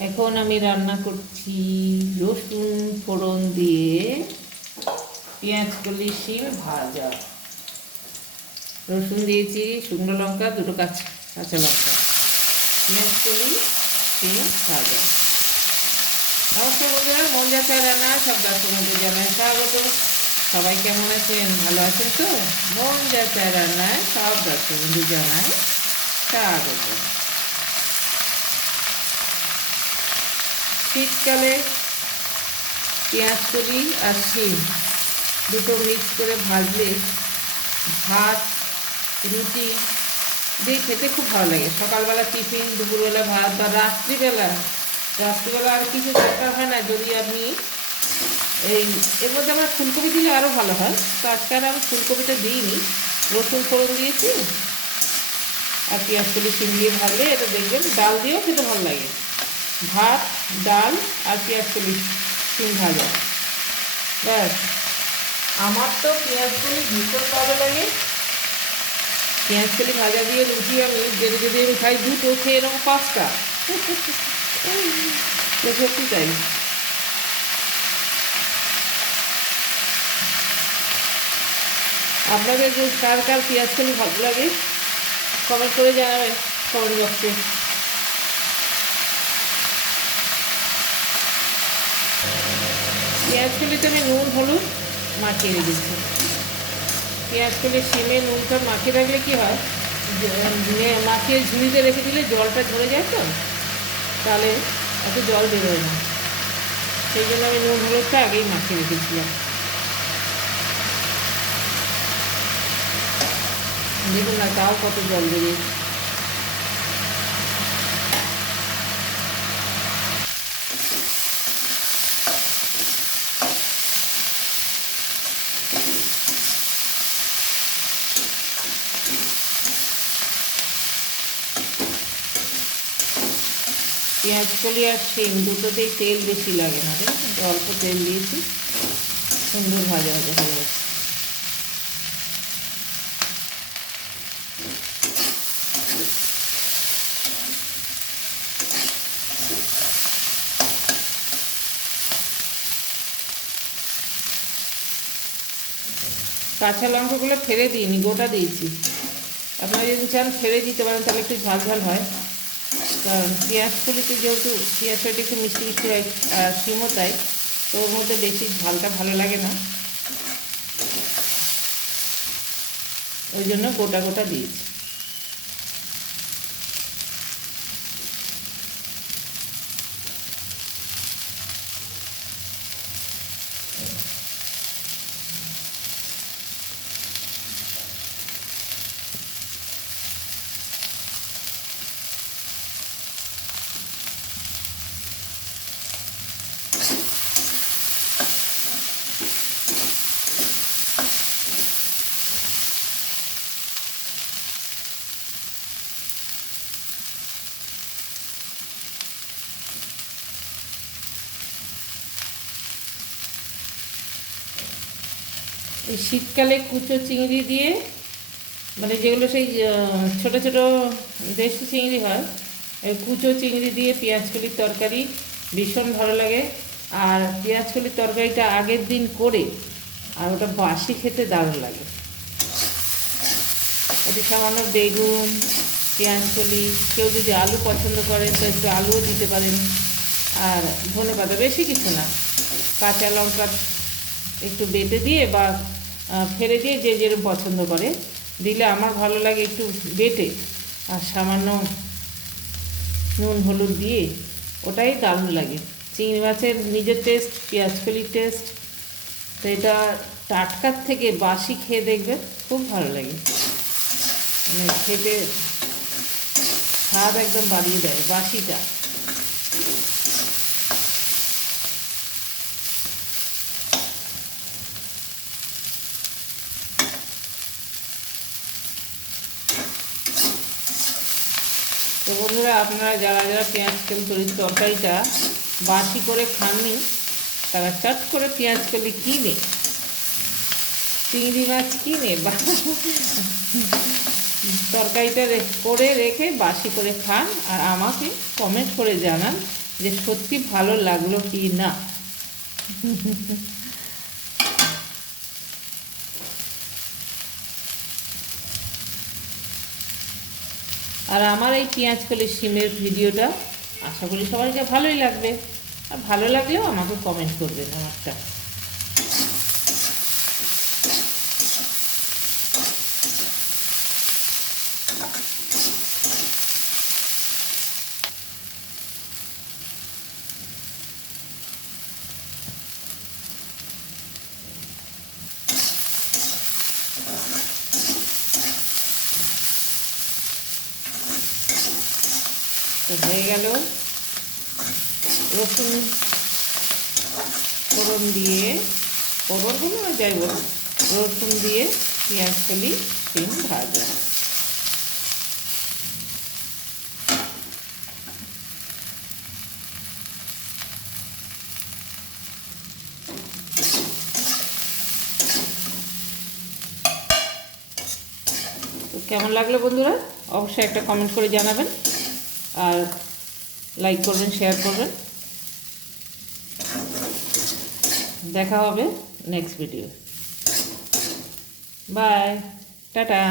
এখন আমি রান্না করছি রসুন ফোড়ন দিয়ে পেঁয়াজ কলি শিম ভাজা। রসুন দিয়েছি, শুকনো লঙ্কা, দুটো কাঁচা লঙ্কা, পেঁয়াজ কলি শিম ভাজা। নমস্কার বন্ধুরা, মন যাচাই রান্না সব দর্শক বন্ধু জানায় স্বাগত। সবাই কেমন আছেন? ভালো আছেন তো? মন যাচাই রান্নায় সব দর্শক বন্ধু জানায় স্বাগত। শীতকালে পেঁয়াজ কলি আর শিম দুটো মিক্স করে ভাজলে ভাত রুটি দিয়ে খেতে খুব ভালো লাগে। সকালবেলা টিফিন, দুপুরবেলা ভাত, বা রাত্রিবেলা আর কিছু দরকার হয় না যদি আপনি এর মধ্যে আমার ফুলকপি দিলে আরও ভালো হয়। তো আজকে আর আমি ফুলকপিটা দিইনি, রসুন ফোড়ন দিয়েছি আর পেঁয়াজ কলি শিম দিয়ে ভাজলে এটা দেখবেন ডাল দিয়েও খেতে ভালো লাগে। ভাত, ডাল আর পেঁয়াজ কলি শিম ভাজা, ব্যাস। আমার তো পেঁয়াজ কলি ভীষণ ভালো লাগে। পেঁয়াজ কলি ভাজা দিয়ে রুটি আমি যদি আমি খাই দুটো, খেয়ে এরকম 5টা। তো সত্যি তাই। আপনাদের যে কার কার পেঁয়াজ কলি ভালো লাগে কমেন্ট করে জানাবেন কমেন্ট বক্সে। পেঁয়াজ কলিতে আমি নুন হলুদ মাখিয়ে রেখেছি। পেঁয়াজ কলি শিমে নুনটা মাখিয়ে রাখলে কী হয়, মাখিয়ে ঝুড়িতে রেখে দিলে জলটা ঝরে যায়, তো তাহলে এত জল বেরোয় না। সেই জন্য আমি নুন হলুদটা আগেই মাখিয়ে রেখেছিলাম। দেখুন না, তাও কত জল বেরিয়েছে। পেঁয়াজ কলি আর শিম দুটোতেই তেল বেশি লাগে না, দেখুন তো, অল্প তেল দিয়েছি, সুন্দর ভাজা ভাজা হয়ে গেছে। কাঁচা লঙ্কাগুলো ফেলে দিইনি, গোটা দিয়েছি। আপনারা যদি চান ফেলে দিতে পারেন, তাহলে একটু ঝাল ঝাল হয়। কারণ পেঁয়াজ কলিতে যেহেতু পেঁয়াজ কলিটা একটু মিষ্টি মিষ্টি হয় আর শিমও তাই, তো ওর মধ্যে বেশি ঝালটা ভালো লাগে না, ওই জন্য গোটা গোটা দিয়েছি। এই শীতকালে কুচো চিংড়ি দিয়ে, মানে যেগুলো সেই ছোটো ছোটো দেশি চিংড়ি হয়, এই কুচো চিংড়ি দিয়ে পেঁয়াজ কলির তরকারি ভীষণ ভালো লাগে। আর পেঁয়াজ কলির তরকারিটা আগের দিন করে আর ওটা বাসি খেতে দারুণ লাগে। এটি সামান্য বেগুন, পেঁয়াজ কলি, কেউ যদি আলু পছন্দ করেন তো একটু আলুও দিতে পারেন, আর ধনেপাতা, বেশি কিছু না, কাঁচা লঙ্কা একটু বেটে দিয়ে বা ফেলে দিয়ে যে যেরকম পছন্দ করে দিলে, আমার ভালো লাগে একটু বেটে আর সামান্য নুন হলুদ দিয়ে, ওটাই দারুণ লাগে। চিংড়ি মাছের নিজের টেস্ট, পেঁয়াজ কলির টেস্ট, তো এটা টাটকার থেকে বাসি খেয়ে দেখবেন খুব ভালো লাগে। মানে খেতে স্বাদ একদম বাড়িয়ে দেয় বাসিটা। তো বন্ধুরা, আপনারা যারা যারা পেঁয়াজ কলির তরকারিটা বাসি করে খাননি, তারা চট করে পেঁয়াজ কলি কিনে, চিংড়ি মাছ কিনে বা তরকারিটা করে রেখে বাসি করে খান, আর আমাকে কমেন্ট করে জানান যে সত্যি ভালো লাগলো কি না। আর আমার এই পেঁয়াজকলি শিমের ভিডিওটা আশা করি সবাইকে ভালোই লাগবে। আর ভালো লাগলেও আমাকে কমেন্ট করবেন আমারটা। তো হয়ে গেল রসুন ফোড়ন দিয়ে, ফোড়ন হলো না যাই বলো, রসুন দিয়ে পেঁয়াজকলি শিম ভাজা। তো কেমন লাগলো বন্ধুরা, অবশ্যই একটা কমেন্ট করে জানাবেন, আর লাইক করবেন, শেয়ার করবেন। দেখা হবে নেক্সট ভিডিও। By, tata.